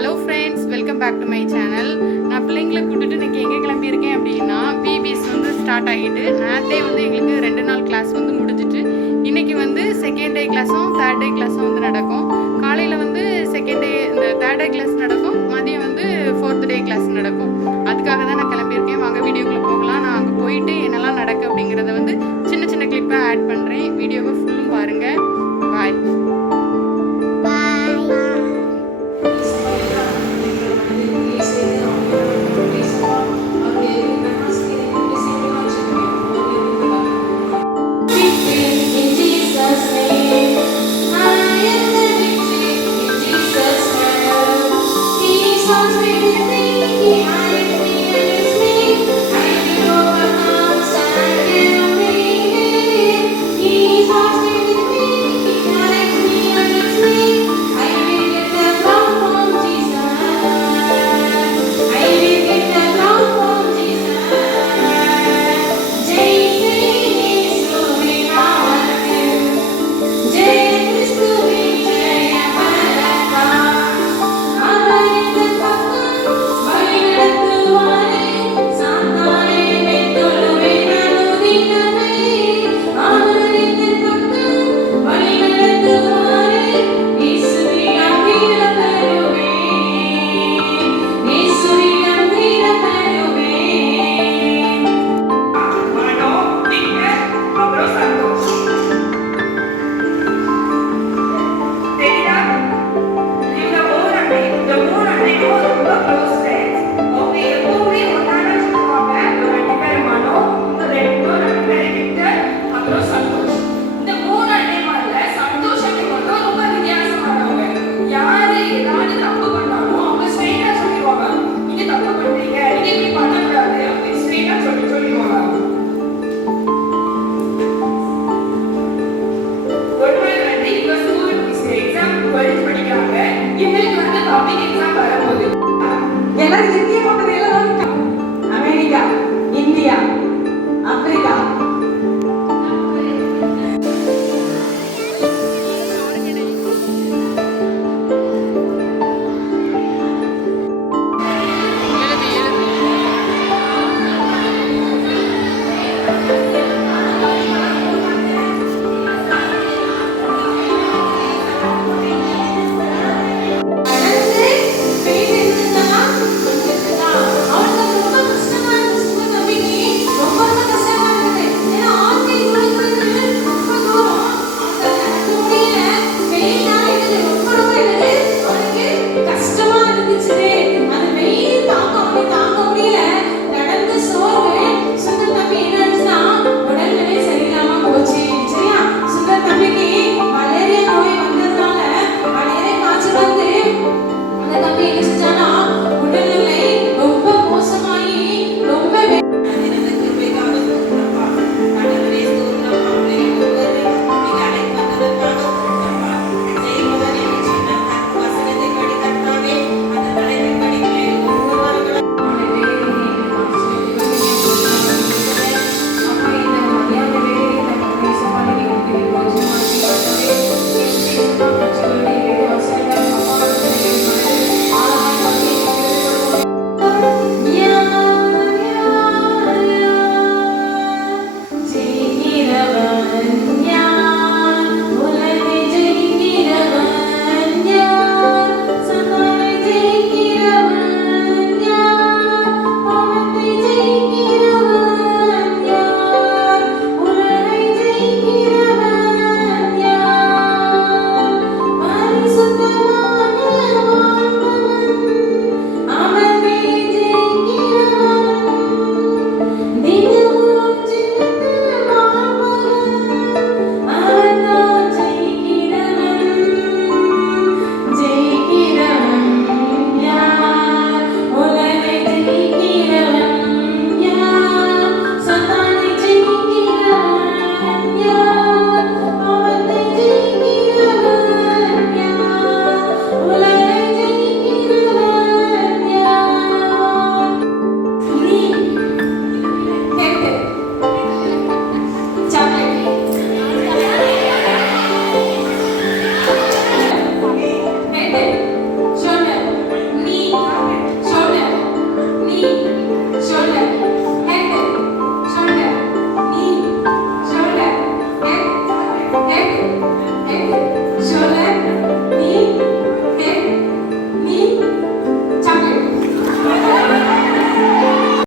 Hello friends, welcome back to my channel. நான் பிள்ளைங்களை கூட்டிட்டு இன்றைக்கி எங்கே கிளம்பியிருக்கேன் அப்படின்னா, பிபிஎஸ் வந்து ஸ்டார்ட் ஆகிட்டு நேற்றே வந்து எங்களுக்கு 2 நாள் கிளாஸ் வந்து முடிஞ்சிட்டு இன்றைக்கி வந்து செகண்ட் டே கிளாஸும் தேர்ட் டே கிளாஸும் வந்து நடக்கும். காலையில் வந்து செகண்ட் டே இந்த தேர்ட் டே கிளாஸ் நடக்கும், மதியம் வந்து ஃபோர்த் டே கிளாஸ் நடக்கும். அதுக்காக தான் நான் கிளம்பியிருக்கேன். வாங்க வீடியோக்குள்ளே போகலாம். நான் அங்கே போயிட்டு என்னெல்லாம் நடக்கு அப்படிங்கிறத வந்து சின்ன சின்ன கிளிப்பாக ஆட் பண்ணுறேன். வீடியோவை ஃபுல்லும் பாருங்கள். பாய். எல்லாரும்